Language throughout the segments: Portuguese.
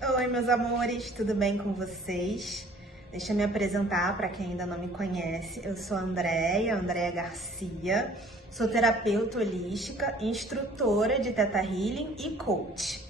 Oi, meus amores, tudo bem com vocês? Deixa eu me apresentar para quem ainda não me conhece. Eu sou a Andréia Garcia, sou terapeuta holística, instrutora de Theta Healing e coach.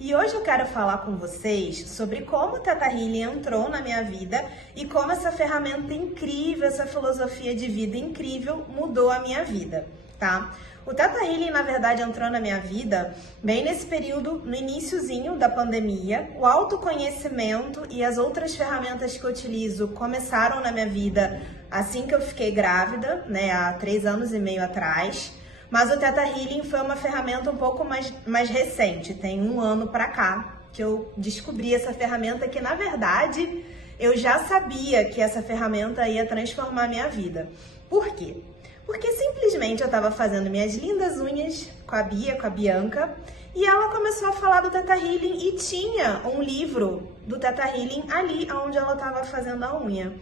E hoje eu quero falar com vocês sobre como o Theta Healing entrou na minha vida e como essa ferramenta incrível, essa filosofia de vida incrível mudou a minha vida, tá? O Theta Healing, na verdade, entrou na minha vida bem nesse período, no iniciozinho da pandemia. O autoconhecimento e as outras ferramentas que eu utilizo começaram na minha vida assim que eu fiquei grávida, né, há 3 anos e meio atrás. Mas o Theta Healing foi uma ferramenta um pouco mais recente, tem 1 ano pra cá que eu descobri essa ferramenta que, na verdade, eu já sabia que essa ferramenta ia transformar a minha vida. Por quê? Porque simplesmente eu estava fazendo minhas lindas unhas com a Bia, com a Bianca, e ela começou a falar do Theta Healing e tinha um livro do Theta Healing ali onde ela estava fazendo a unha.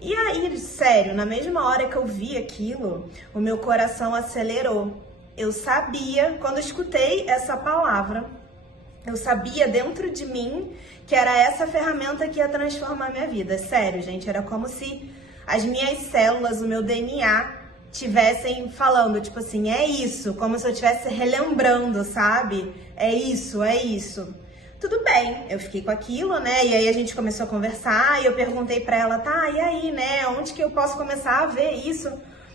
E aí, sério, na mesma hora que eu vi aquilo, o meu coração acelerou. Eu sabia, quando eu escutei essa palavra, eu sabia dentro de mim que era essa ferramenta que ia transformar a minha vida. Sério, gente, era como se as minhas células, o meu DNA, tivessem falando, tipo assim, é isso, como se eu estivesse relembrando, sabe? É isso, é isso. Tudo bem, eu fiquei com aquilo, né? E aí a gente começou a conversar e eu perguntei pra ela, tá, e aí, né? Onde que eu posso começar a ver isso?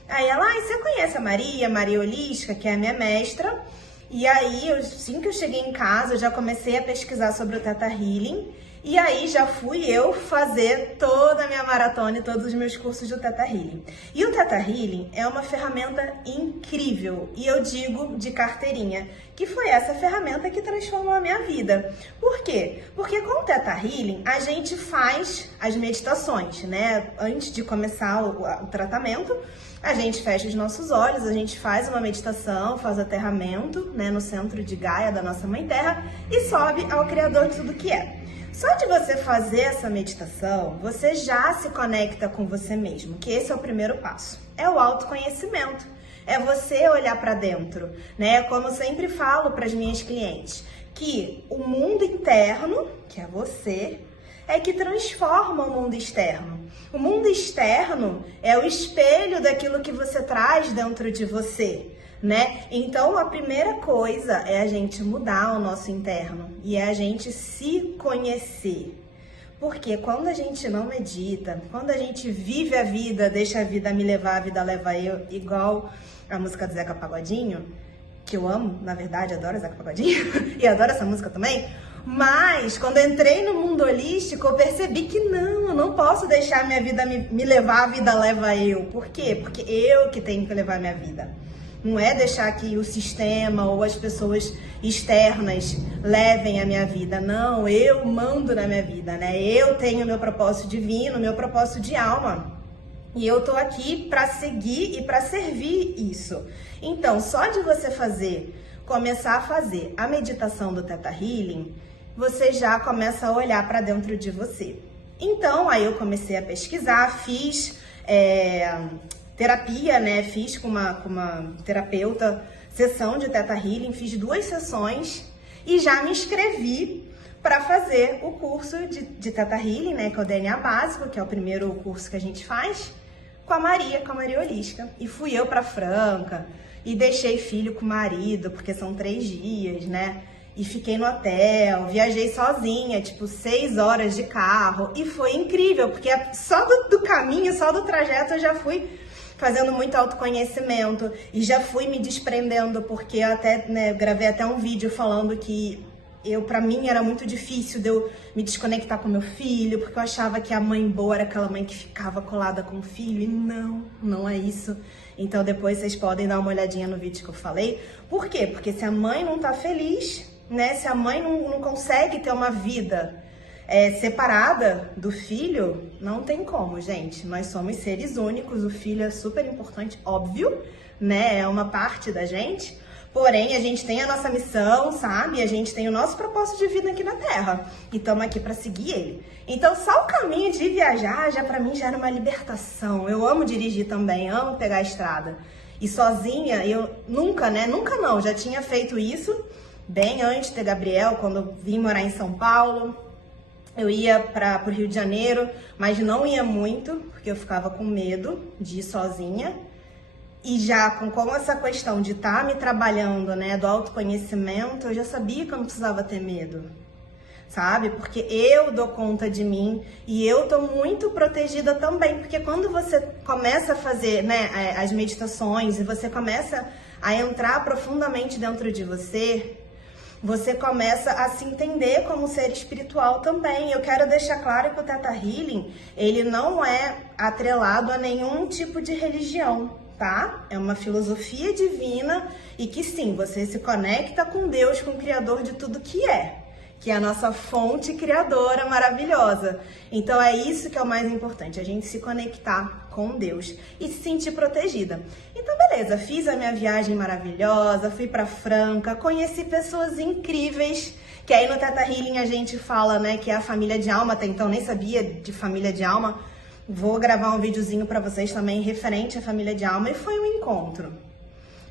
Aí ela, você conhece a Maria Holística, que é a minha mestra? E aí, assim que eu cheguei em casa, eu já comecei a pesquisar sobre o Theta Healing. E aí já fui eu fazer toda a minha maratona e todos os meus cursos do Theta Healing. E o Theta Healing é uma ferramenta incrível, e eu digo de carteirinha, que foi essa ferramenta que transformou a minha vida. Por quê? Porque com o Theta Healing a gente faz as meditações, né? Antes de começar o tratamento, a gente fecha os nossos olhos, a gente faz uma meditação, faz aterramento, né, no centro de Gaia, da nossa Mãe Terra, e sobe ao Criador de tudo que é. Só de você fazer essa meditação, você já se conecta com você mesmo, que esse é o primeiro passo. É o autoconhecimento, é você olhar para dentro, né? Como eu sempre falo para as minhas clientes, que o mundo interno, que é você, é que transforma o mundo externo. O mundo externo é o espelho daquilo que você traz dentro de você, né? Então a primeira coisa é a gente mudar o nosso interno e é a gente se conhecer. Porque quando a gente não medita, quando a gente vive a vida, deixa a vida me levar, a vida leva eu, igual a música do Zeca Pagodinho, que eu amo, na verdade, adoro Zeca Pagodinho e adoro essa música também. Mas quando eu entrei no mundo holístico, eu percebi que não, eu não posso deixar minha vida me levar, a vida leva eu. Por quê? Porque eu que tenho que levar minha vida. Não é deixar que o sistema ou as pessoas externas levem a minha vida. Não, eu mando na minha vida, né? Eu tenho meu propósito divino, meu propósito de alma. E eu tô aqui para seguir e para servir isso. Então, só de você começar a fazer a meditação do Theta Healing, você já começa a olhar para dentro de você. Então, aí eu comecei a pesquisar, fiz terapia, né? Fiz com uma terapeuta sessão de Theta Healing, fiz 2 sessões e já me inscrevi para fazer o curso de Theta Healing, né? Que é o DNA básico, que é o primeiro curso que a gente faz, com a Maria Holística. E fui eu para Franca e deixei filho com o marido, porque são 3 dias, né? E fiquei no hotel, viajei sozinha, tipo 6 horas de carro. E foi incrível, porque só do caminho, só do trajeto eu já fui fazendo muito autoconhecimento e já fui me desprendendo, porque eu até, né, gravei até um vídeo falando que pra mim era muito difícil de eu me desconectar com meu filho, porque eu achava que a mãe boa era aquela mãe que ficava colada com o filho, e não é isso. Então depois vocês podem dar uma olhadinha no vídeo que eu falei. Por quê? Porque se a mãe não tá feliz, né, se a mãe não consegue ter uma vida separada do filho, não tem como, gente. Nós somos seres únicos, o filho é super importante, óbvio, né? É uma parte da gente. Porém, a gente tem a nossa missão, sabe? A gente tem o nosso propósito de vida aqui na Terra. E estamos aqui para seguir ele. Então, só o caminho de viajar, já para mim, já era uma libertação. Eu amo dirigir também, amo pegar a estrada. E sozinha, eu nunca, né? Nunca não, já tinha feito isso. bem antes de ter Gabriel, quando eu vim morar em São Paulo. Eu ia para o Rio de Janeiro, mas não ia muito, porque eu ficava com medo de ir sozinha. E já com essa questão de estar me trabalhando, né, do autoconhecimento, eu já sabia que eu não precisava ter medo, sabe? Porque eu dou conta de mim e eu tô muito protegida também, porque quando você começa a fazer, né, as meditações e você começa a entrar profundamente dentro de você, você começa a se entender como ser espiritual também. Eu quero deixar claro que o Theta Healing, ele não é atrelado a nenhum tipo de religião, tá? É uma filosofia divina e que sim, você se conecta com Deus, com o Criador de tudo que é a nossa fonte criadora maravilhosa. Então é isso que é o mais importante, a gente se conectar com Deus e se sentir protegida. Então beleza, fiz a minha viagem maravilhosa, fui pra Franca, conheci pessoas incríveis, que aí no Theta Healing a gente fala, né, que é a família de alma, até então nem sabia de família de alma. Vou gravar um videozinho pra vocês também referente à família de alma, e foi um encontro.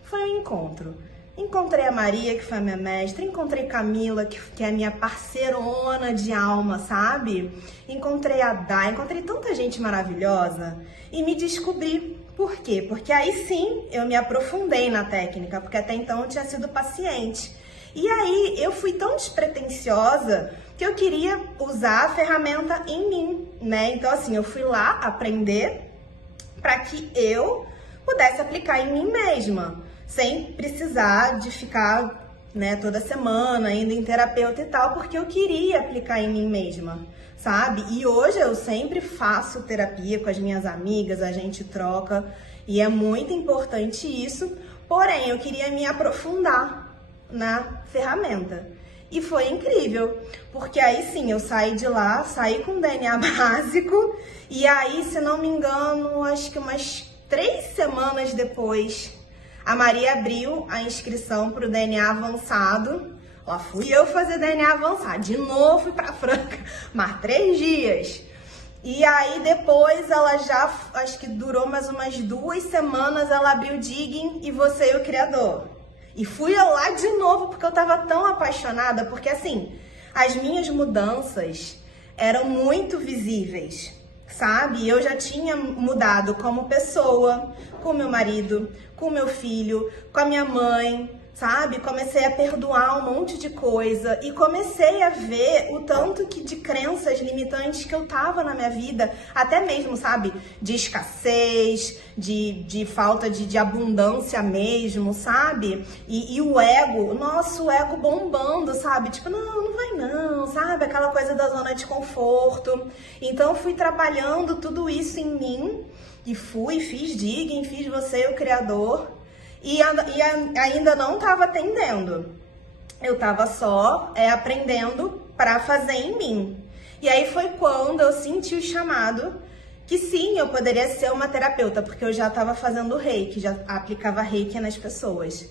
Foi um encontro. Encontrei a Maria, que foi a minha mestra, encontrei Camila, que é a minha parceirona de alma, sabe? Encontrei a Dai, encontrei tanta gente maravilhosa e me descobri. Por quê? Porque aí sim eu me aprofundei na técnica, porque até então eu tinha sido paciente. E aí eu fui tão despretensiosa que eu queria usar a ferramenta em mim, né? Então assim, eu fui lá aprender para que eu pudesse aplicar em mim mesma, sem precisar de ficar, né, toda semana indo em terapeuta e tal, porque eu queria aplicar em mim mesma, sabe? E hoje eu sempre faço terapia com as minhas amigas, a gente troca, e é muito importante isso, porém eu queria me aprofundar na ferramenta. E foi incrível, porque aí sim, eu saí de lá, saí com DNA básico, e aí, se não me engano, acho que umas 3 semanas depois, a Maria abriu a inscrição para o DNA avançado. Lá fui eu fazer DNA avançado. De novo fui para Franca, mas 3 dias. E aí depois ela já, acho que durou mais umas 2 semanas, ela abriu o Digging e Você e o Criador. E fui eu lá de novo porque eu tava tão apaixonada, porque assim, as minhas mudanças eram muito visíveis, sabe? Eu já tinha mudado como pessoa, com meu marido, com meu filho, com a minha mãe, sabe? Comecei a perdoar um monte de coisa e comecei a ver o tanto que de crenças limitantes que eu tava na minha vida, até mesmo, sabe? De escassez, de falta de abundância mesmo, sabe? E o ego, nosso ego bombando, sabe? Tipo, não vai não, sabe? Aquela coisa da zona de conforto. Então, fui trabalhando tudo isso em mim e fiz Digging, fiz Você, o Criador. E ainda não estava atendendo. Eu estava só aprendendo para fazer em mim. E aí foi quando eu senti o chamado que sim, eu poderia ser uma terapeuta, porque eu já estava fazendo reiki, já aplicava reiki nas pessoas.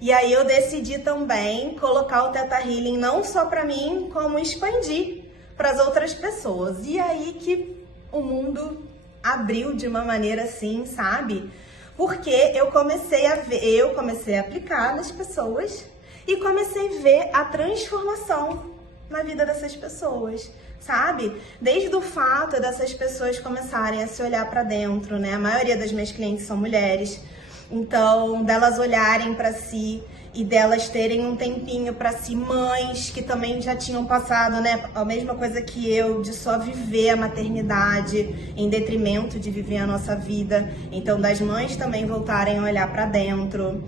E aí eu decidi também colocar o Theta Healing não só para mim, como expandir para as outras pessoas. E aí que o mundo abriu de uma maneira assim, sabe? Porque eu comecei a aplicar nas pessoas e comecei a ver a transformação na vida dessas pessoas, sabe? Desde o fato dessas pessoas começarem a se olhar para dentro, né? A maioria das minhas clientes são mulheres, então delas olharem para si e delas terem um tempinho para si, mães que também já tinham passado, né, a mesma coisa que eu, de só viver a maternidade em detrimento de viver a nossa vida. Então, das mães também voltarem a olhar para dentro,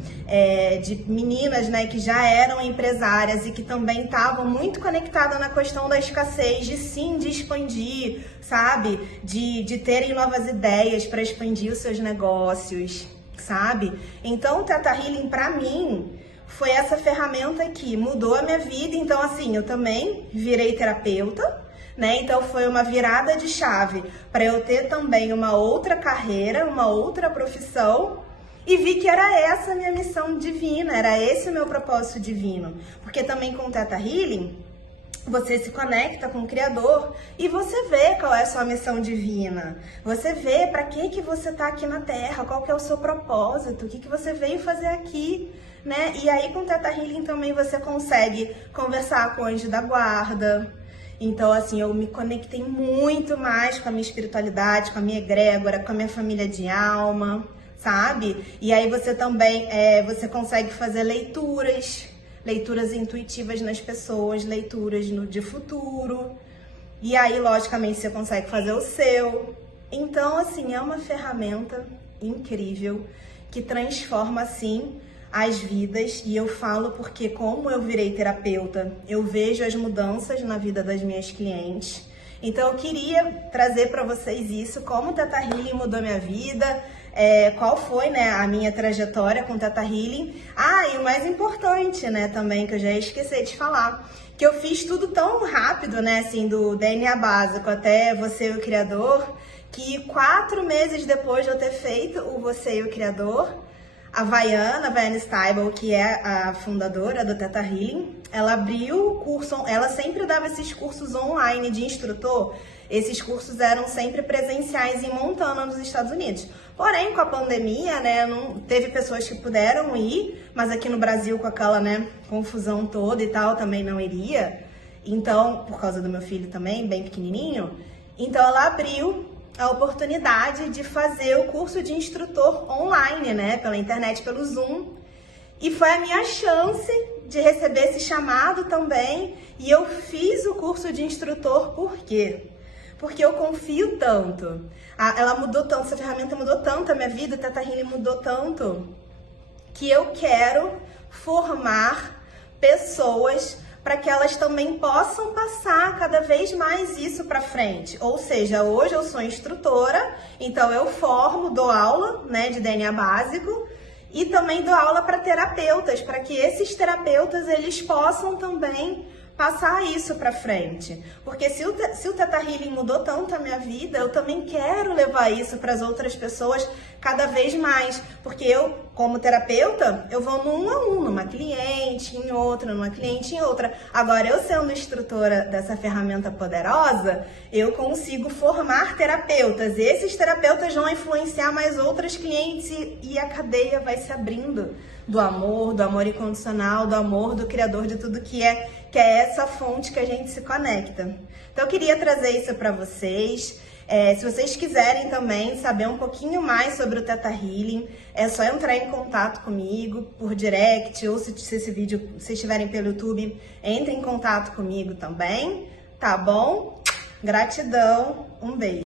de meninas, né, que já eram empresárias e que também estavam muito conectadas na questão da escassez, de expandir, sabe, de terem novas ideias para expandir os seus negócios, sabe? Então, o Theta Healing, para mim, foi essa ferramenta que mudou a minha vida. Então, assim, eu também virei terapeuta, né? Então, foi uma virada de chave para eu ter também uma outra carreira, uma outra profissão, e vi que era essa a minha missão divina, era esse o meu propósito divino. Porque também com o Theta Healing, você se conecta com o Criador e você vê qual é a sua missão divina. Você vê para que você está aqui na Terra, qual que é o seu propósito, o que você veio fazer aqui, né? E aí com o Theta Healing também você consegue conversar com o anjo da guarda. Então, assim, eu me conectei muito mais com a minha espiritualidade, com a minha egrégora, com a minha família de alma, sabe? E aí você também, você consegue fazer leituras intuitivas nas pessoas, leituras de futuro. E aí, logicamente, você consegue fazer o seu. Então, assim, é uma ferramenta incrível que transforma, assim, as vidas. E eu falo porque, como eu virei terapeuta, eu vejo as mudanças na vida das minhas clientes. Então, eu queria trazer para vocês isso, como o Theta Healing mudou minha vida, qual foi, né, a minha trajetória com o Theta Healing. Ah, e o mais importante, né, também, que eu já esqueci de falar, que eu fiz tudo tão rápido, né, assim, do DNA básico até Você e o Criador, que 4 meses depois de eu ter feito o Você e o Criador, a Vaiana Steibel, que é a fundadora do Theta Healing, ela abriu o curso, ela sempre dava esses cursos online de instrutor. Esses cursos eram sempre presenciais em Montana, nos Estados Unidos. Porém, com a pandemia, né, não teve pessoas que puderam ir, mas aqui no Brasil, com aquela, né, confusão toda e tal, também não iria. Então, por causa do meu filho também, bem pequenininho, então ela abriu a oportunidade de fazer o curso de instrutor online, né, pela internet, pelo Zoom. E foi a minha chance de receber esse chamado também. E eu fiz o curso de instrutor, por quê? Porque eu confio tanto. Ela mudou tanto, essa ferramenta mudou tanto a minha vida, o Theta Healing mudou tanto, que eu quero formar pessoas para que elas também possam passar cada vez mais isso para frente. Ou seja, hoje eu sou instrutora, então eu formo, dou aula, né, de DNA básico, e também dou aula para terapeutas, para que esses terapeutas eles possam também passar isso para frente. Porque se o Theta Healing mudou tanto a minha vida, eu também quero levar isso para as outras pessoas cada vez mais. Porque eu, como terapeuta, eu vou no 1 a 1, numa cliente, em outra, numa cliente, em outra. Agora, eu sendo instrutora dessa ferramenta poderosa, eu consigo formar terapeutas. E esses terapeutas vão influenciar mais outras clientes e a cadeia vai se abrindo do amor incondicional, do amor do Criador de tudo que é essa fonte que a gente se conecta. Então eu queria trazer isso para vocês. Se vocês quiserem também saber um pouquinho mais sobre o Theta Healing, é só entrar em contato comigo por direct, ou se esse vídeo, se estiverem pelo YouTube, entre em contato comigo também, tá bom? Gratidão, um beijo.